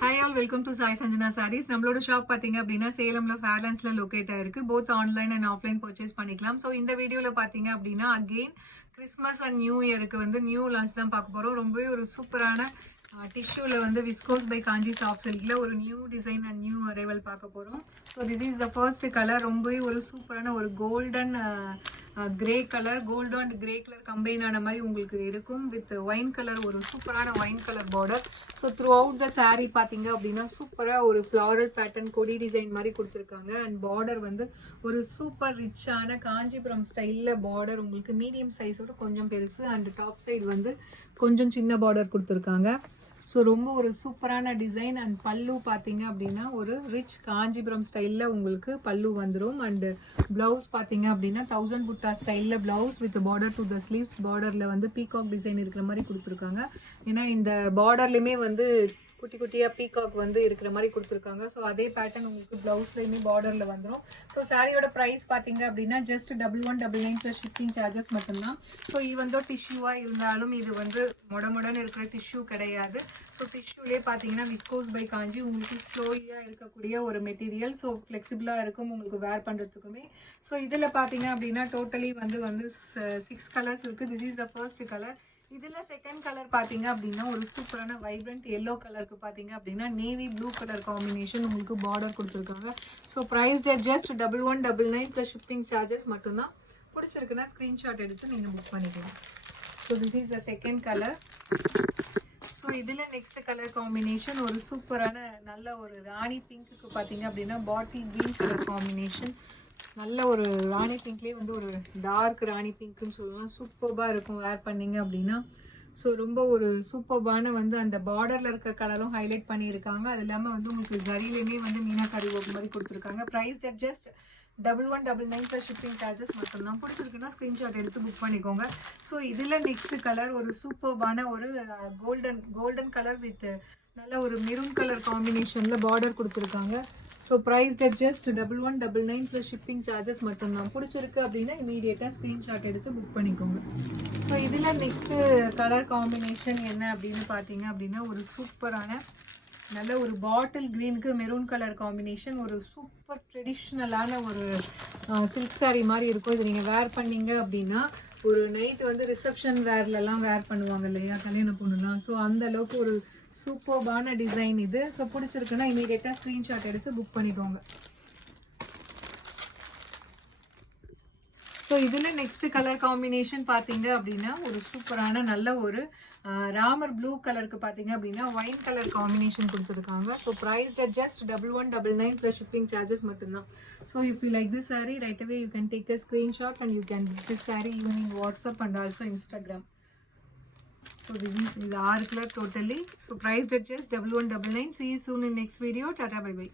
Hi all, welcome to Sai Sanjana Sarees. நம்மளோட shop பார்த்தீங்க அப்படின்னா சேலம்ல ஃபேர்லாண்ட்ஸ்ல லொக்கேட் ஆயிருக்கு. Both online and offline purchase பண்ணிக்கலாம். ஸோ இந்த வீடியோவில் பார்த்தீங்க அப்படின்னா அகெயின் கிறிஸ்மஸ் அண்ட் நியூ இயருக்கு வந்து நியூ லான்ச் தான் பார்க்க போகிறோம். ரொம்பவே ஒரு சூப்பரான டிஷ்யூவில் வந்து விஸ்கோஸ் பை காஞ்சி சாஃப்ட் சில்கில் ஒரு new design and new arrival பார்க்க போகிறோம். So this is the first colour. ரொம்பவே ஒரு சூப்பரான ஒரு golden grey colour, gold and grey colour combine ஆன மாதிரி உங்களுக்கு இருக்கும். வித் ஒயின் கலர், ஒரு சூப்பரான wine colour border. So throughout the sari பார்த்தீங்க அப்படின்னா சூப்பராக ஒரு ஃப்ளாரல் பேட்டர்ன் கொடி டிசைன் மாதிரி கொடுத்துருக்காங்க. அண்ட் பார்டர் வந்து ஒரு சூப்பர் ரிச்சான காஞ்சிபுரம் ஸ்டைலில் பார்டர் உங்களுக்கு மீடியம் சைஸோட கொஞ்சம் பெருசு. அண்ட் டாப் சைடு வந்து கொஞ்சம் சின்ன பார்டர் கொடுத்துருக்காங்க. ஸோ ரொம்ப ஒரு சூப்பரான டிசைன். அண்ட் பல்லு பார்த்தீங்க அப்படின்னா ஒரு ரிச் காஞ்சிபுரம் ஸ்டைலில் உங்களுக்கு பல்லு வந்துடும். அண்டு ப்ளவுஸ் பார்த்தீங்க அப்படின்னா 1000 புட்டா ஸ்டைலில் blouse with border to the sleeves. பார்டரில் வந்து பீகாக் டிசைன் இருக்கிற மாதிரி கொடுத்துருக்காங்க. ஏன்னா இந்த பார்டர்லையுமே வந்து குட்டி குட்டியாக பீகாக் வந்து இருக்கிற மாதிரி கொடுத்துருக்காங்க. ஸோ அதே பேட்டர்ன் உங்களுக்கு ப்ளவுஸ்லையுமே பார்டரில் வந்துடும். ஸோ சாரியோட ப்ரைஸ் பார்த்தீங்க அப்படின்னா ஜஸ்ட் 1199 ப்ளஸ் ஷிப்பிங் சார்ஜஸ் மட்டும்தான். ஸோ ஈவன் தோ டிஷ்யூவாக இருந்தாலும் இது வந்து மொடன்னு இருக்கிற டிஷ்யூ கிடையாது. ஸோ டிஷ்யூலேயே பார்த்தீங்கன்னா விஸ்கோஸ் பை காஞ்சி உங்களுக்கு ஃப்ளோயியாக இருக்கக்கூடிய ஒரு மெட்டீரியல். ஸோ ஃப்ளெக்சிபிளாக இருக்கும் உங்களுக்கு வேர் பண்ணுறதுக்குமே. ஸோ இதில் பார்த்தீங்க அப்படின்னா டோட்டலி வந்து 6 கலர்ஸ் இருக்குது. This is the first colour. இதில் செகண்ட் கலர் பார்த்தீங்க அப்படின்னா ஒரு சூப்பரான வைப்ரண்ட் எல்லோ கலருக்கு பார்த்தீங்க அப்படின்னா நேவி ப்ளூ கலர் காம்பினேஷன் உங்களுக்கு பார்டர் கொடுத்துருக்காங்க. So price just 1199 plus shipping charges மட்டும்தான். பிடிச்சிருக்குன்னா ஸ்க்ரீன்ஷாட் எடுத்து நீங்கள் புக் பண்ணிக்கலாம். So this is the second colour. So இதில் நெக்ஸ்ட் கலர் காம்பினேஷன் ஒரு சூப்பரான நல்ல ஒரு ராணி பிங்க்குக்கு பார்த்தீங்க அப்படின்னா பாட்டில் க்ரீன் கலர் காம்பினேஷன். நல்ல ஒரு ராணி பிங்க்லேயே வந்து ஒரு டார்க் ராணி பிங்க்குன்னு சொல்லலாம். சூப்பர்பாக இருக்கும் வேர் பண்ணிங்க அப்படின்னா. ஸோ ரொம்ப ஒரு சூப்பர்பான வந்து அந்த பார்டரில் இருக்கிற கலரும் ஹைலைட் பண்ணியிருக்காங்க. அது இல்லாமல் வந்து உங்களுக்கு ஜரிலையுமே வந்து மீனாக்கரி ஒர்க் மாதிரி கொடுத்துருக்காங்க. Price just 1199 plus shipping charges மட்டும்தான். பிடிச்சிருக்குன்னா ஸ்க்ரீன்ஷாட் எடுத்து புக் பண்ணிக்கோங்க. ஸோ இதில் நெக்ஸ்ட் கலர் ஒரு சூப்பர்பான ஒரு கோல்டன் கலர் வித் நல்ல ஒரு மெரூன் கலர் காம்பினேஷனில் பார்டர் கொடுத்துருக்காங்க. So price just 1199 plus shipping charges மட்டும்தான். பிடிச்சிருக்கு அப்படின்னா இமீடியட்டாக ஸ்க்ரீன்ஷாட் எடுத்து புக் பண்ணிக்கோங்க. ஸோ இதில் நெக்ஸ்ட்டு கலர் காம்பினேஷன் என்ன அப்படின்னு பார்த்தீங்க அப்படின்னா ஒரு சூப்பரான நல்ல ஒரு பாட்டில் க்ரீனுக்கு மெரூன் கலர் காம்பினேஷன். ஒரு சூப்பர் ட்ரெடிஷ்னலான ஒரு சில்க் சாரீ மாதிரி இருக்கும். இது நீங்கள் வேர் பண்ணீங்க அப்படின்னா ஒரு நைட்டு வந்து ரிசப்ஷன் வேர்லலாம் வேர் பண்ணுவாங்க இல்லையா கல்யாண பொண்ணுலாம். ஸோ அந்த அளவுக்கு ஒரு சூப்பர்பான டிசைன் இது. ஸோ பிடிச்சிருக்குன்னா இமீடியட்டாக ஸ்க்ரீன்ஷாட் எடுத்து புக் பண்ணிக்கோங்க. ஸோ இதில் நெக்ஸ்ட் கலர் காம்பினேஷன் பார்த்தீங்க அப்படின்னா ஒரு சூப்பரான நல்ல ஒரு ராமர் ப்ளூ கலருக்கு பார்த்தீங்க அப்படின்னா ஒயின் கலர் காம்பினேஷன் கொடுத்துருக்காங்க. So price just 1199 plus shipping charges மட்டும்தான். So if you like this sari right away you can take a screenshot and you can book this sari even in WhatsApp and also Instagram. So this is the R color totally. So priced at just 1199. See you soon in next video. Tata, bye bye.